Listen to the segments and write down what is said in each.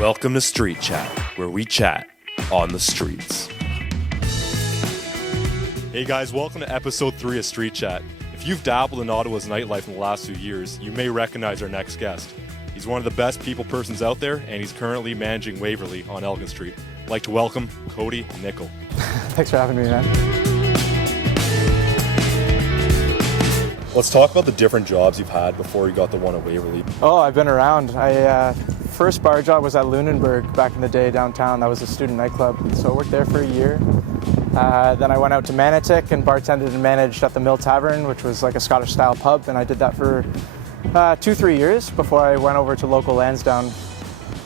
Welcome to Street Chat, where we chat on the streets. Hey guys, welcome to episode 3 of Street Chat. If you've dabbled in Ottawa's nightlife in the last few years, you may recognize our next guest. He's one of the best people persons out there, and he's currently managing Waverley on Elgin Street. I'd like to welcome Cody Nicoll. Thanks for having me, man. Let's talk about the different jobs you've had before you got the one at Waverley. Oh, I've been around. First bar job was at Lunenburg back in the day downtown. That was a student nightclub. So I worked there for a year. Then I went out to Manotick and bartended and managed at the Mill Tavern, which was like a Scottish style pub. And I did that for 2-3 years before I went over to local Lansdowne.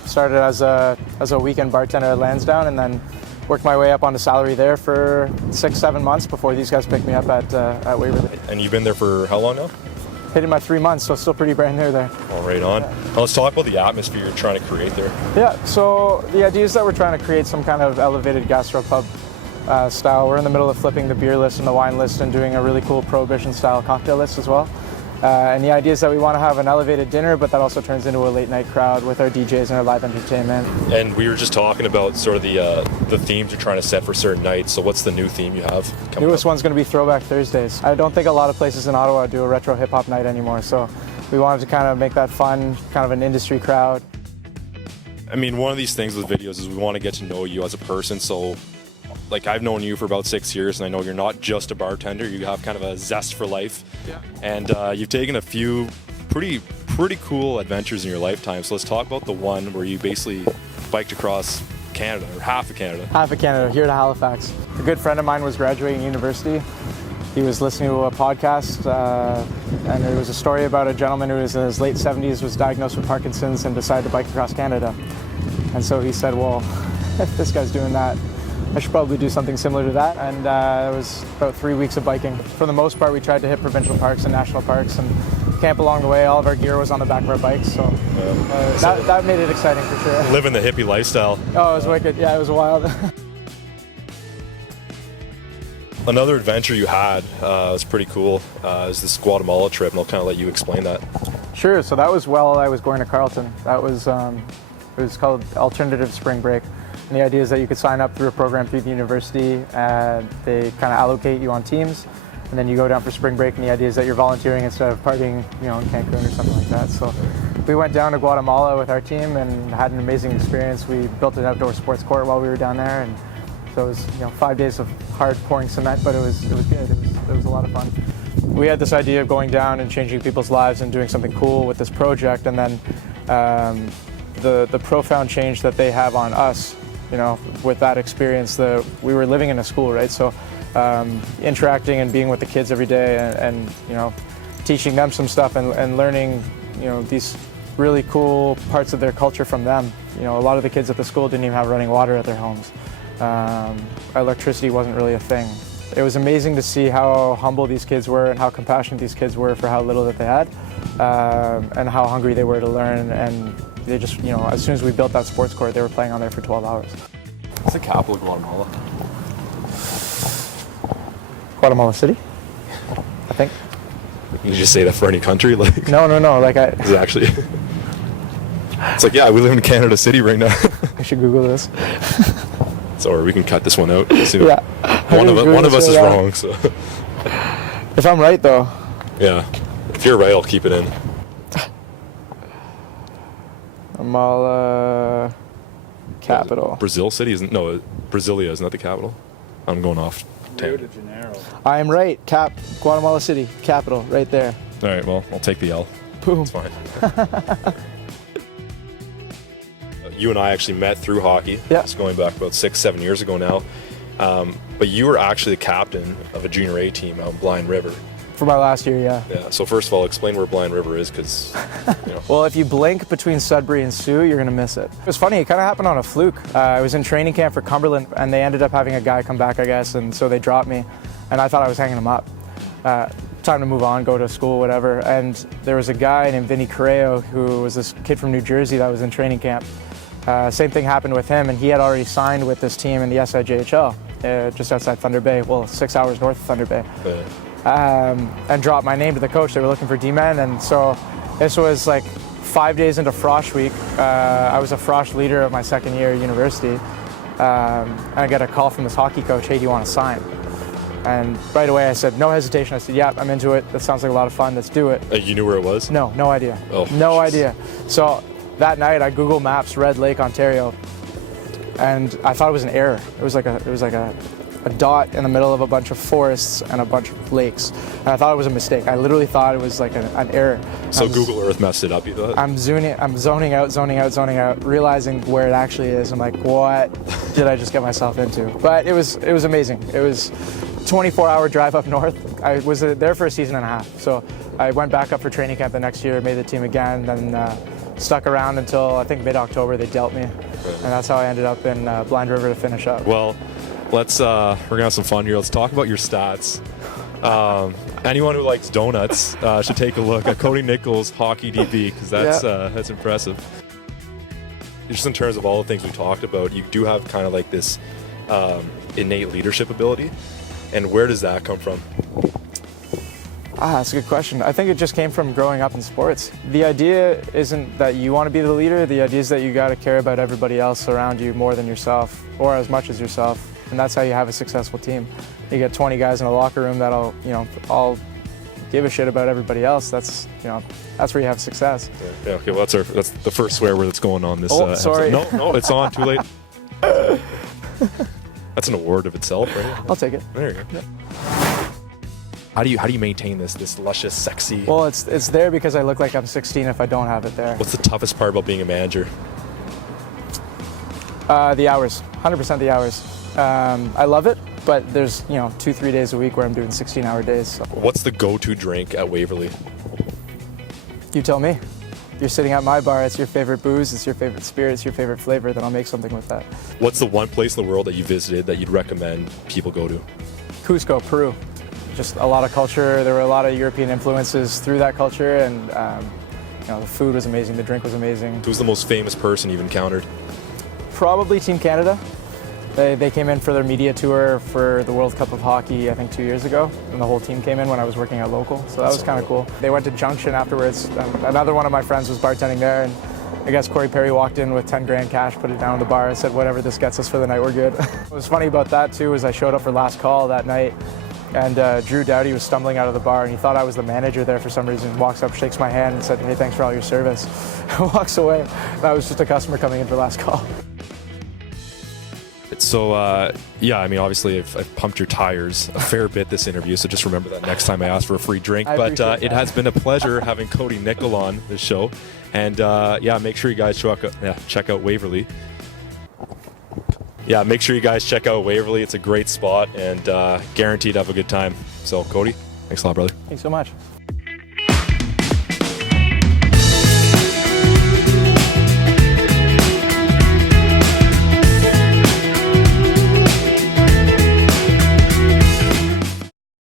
Started as a weekend bartender at Lansdowne and then worked my way up onto salary there for 6-7 months before these guys picked me up at Waverley. And you've been there for how long now? Hitting my 3 months, so still pretty brand new there. Oh, right on. Now let's talk about the atmosphere you're trying to create there. Yeah, so the idea is that we're trying to create some kind of elevated gastropub style. We're in the middle of flipping the beer list and the wine list and doing a really cool prohibition style cocktail list as well. And the idea is that we want to have an elevated dinner, but that also turns into a late night crowd with our DJs and our live entertainment. And we were just talking about sort of the themes you're trying to set for certain nights. So what's the new theme you have coming Newest up? one's going to be Throwback Thursdays. I don't think a lot of places in Ottawa do a retro hip hop night anymore, so we wanted to kind of make that fun, kind of an industry crowd. I mean, one of these things with videos is we want to get to know you as a person. So, like, I've known you for about 6 years, and I know you're not just a bartender. You have kind of a zest for life. Yeah. And you've taken a few pretty cool adventures in your lifetime. So let's talk about the one where you basically biked across Canada, or half of Canada. Half of Canada, here to Halifax. A good friend of mine was graduating university. He was listening to a podcast, and there was a story about a gentleman who was in his late 70s, was diagnosed with Parkinson's, and decided to bike across Canada. And so he said, well, if this guy's doing that, I should probably do something similar to that. And it was about 3 weeks of biking. For the most part, we tried to hit provincial parks and national parks and camp along the way. All of our gear was on the back of our bikes, so that made it exciting for sure. Living the hippie lifestyle. Oh, it was wicked. Yeah, it was wild. Another adventure you had was pretty cool. Is this Guatemala trip, and I'll kind of let you explain that. Sure. So that was while I was going to Carleton. That was it was called Alternative Spring Break. And the idea is that you could sign up through a program through the university, and they kind of allocate you on teams, and then you go down for spring break, and the idea is that you're volunteering instead of partying, in Cancun or something like that. So we went down to Guatemala with our team and had an amazing experience. We built an outdoor sports court while we were down there, and so it was 5 days of hard pouring cement, but it was good. It was a lot of fun. We had this idea of going down and changing people's lives and doing something cool with this project, and then the profound change that they have on us. With that experience, we were living in a school, right? So interacting and being with the kids every day and teaching them some stuff and learning, these really cool parts of their culture from them. A lot of the kids at the school didn't even have running water at their homes. Electricity wasn't really a thing. It was amazing to see how humble these kids were and how compassionate these kids were for how little that they had, and how hungry they were to learn. And they just, as soon as we built that sports court, they were playing on there for 12 hours. What's the capital of Guatemala? Guatemala City, I think. You just say that for any country? No. Is it actually? It's like, yeah, we live in Canada City right now. I should Google this. Or we can cut this one out. Yeah. One of us is wrong. So. If I'm right, though. Yeah. If you're right, I'll keep it in. Guatemala capital. Brazil City isn't. No, Brasilia isn't that the capital? I'm going off. Rio de Janeiro. I am right. Guatemala City capital, right there. All right. Well, I'll take the L. Boom. It's fine. You and I actually met through hockey. Yeah. It's going back about 6-7 years ago now. But you were actually the captain of a junior A team out in Blind River. For my last year, yeah. Yeah. So first of all, explain where Blind River is, because. Well, if you blink between Sudbury and Sioux, you're gonna miss it. It was funny. It kind of happened on a fluke. I was in training camp for Cumberland, and they ended up having a guy come back, I guess, and so they dropped me, and I thought I was hanging him up. Time to move on, go to school, whatever. And there was a guy named Vinny Correo, who was this kid from New Jersey that was in training camp. Same thing happened with him, and he had already signed with this team in the SIJHL, just outside Thunder Bay, well, 6 hours north of Thunder Bay. And dropped my name to the coach. They were looking for D-men, and so this was like 5 days into Frosh Week, I was a Frosh leader of my second year at university, and I got a call from this hockey coach, hey, do you want to sign? And right away I said, no hesitation, I said, yeah, I'm into it, that sounds like a lot of fun, let's do it. You knew where it was? No idea. Oh, no idea. So that night I Google Maps Red Lake, Ontario, and I thought it was an error. It was like a dot in the middle of a bunch of forests and a bunch of lakes. And I thought it was a mistake. I literally thought it was like an error. So Google Earth messed it up, you thought? I'm zoning out, realizing where it actually is. I'm like, what did I just get myself into? But it was amazing. It was a 24-hour drive up north. I was there for a season and a half. So I went back up for training camp the next year, made the team again, then stuck around until I think mid-October they dealt me. And that's how I ended up in Blind River to finish up. Well, we're gonna have some fun here. Let's talk about your stats. Anyone who likes donuts should take a look at Cody Nicoll's hockey DB, because that's impressive. Just in terms of all the things we talked about, you do have kind of like this innate leadership ability. And where does that come from? That's a good question. I think it just came from growing up in sports. The idea isn't that you want to be the leader. The idea is that you got to care about everybody else around you more than yourself, or as much as yourself. And that's how you have a successful team. You get 20 guys in a locker room that'll, all give a shit about everybody else. That's where you have success. Yeah. Okay. Well, that's the first swear word that's going on this. Sorry. No, it's on. Too late. That's an award of itself, right? I'll take it. There you go. Yeah. How do you maintain this luscious, sexy? Well, it's there because I look like I'm 16 if I don't have it there. What's the toughest part about being a manager? The hours. 100% the hours. I love it, but there's 2-3 days a week where I'm doing 16-hour days. So. What's the go-to drink at Waverley? You tell me. You're sitting at my bar, it's your favorite booze, it's your favorite spirit, it's your favorite flavor, then I'll make something with that. What's the one place in the world that you visited that you'd recommend people go to? Cusco, Peru. Just a lot of culture. There were a lot of European influences through that culture, and the food was amazing, the drink was amazing. Who's the most famous person you've encountered? Probably Team Canada. They came in for their media tour for the World Cup of Hockey, I think 2 years ago, and the whole team came in when I was working at Local, so that was kind of cool. They went to Junction afterwards. Another one of my friends was bartending there, and I guess Corey Perry walked in with 10 grand cash, put it down at the bar, and said, whatever this gets us for the night, we're good. What was funny about that too is I showed up for last call that night, and Drew Doughty was stumbling out of the bar, and he thought I was the manager there for some reason. Walks up, shakes my hand, and said, hey, thanks for all your service. Walks away. That was just a customer coming in for last call. So, obviously I've pumped your tires a fair bit this interview, so just remember that next time I ask for a free drink. But it has been a pleasure having Cody Nicoll on this show. And, make sure you guys check out Waverley. Yeah, make sure you guys check out Waverley. It's a great spot and guaranteed to have a good time. So, Cody, thanks a lot, brother. Thanks so much.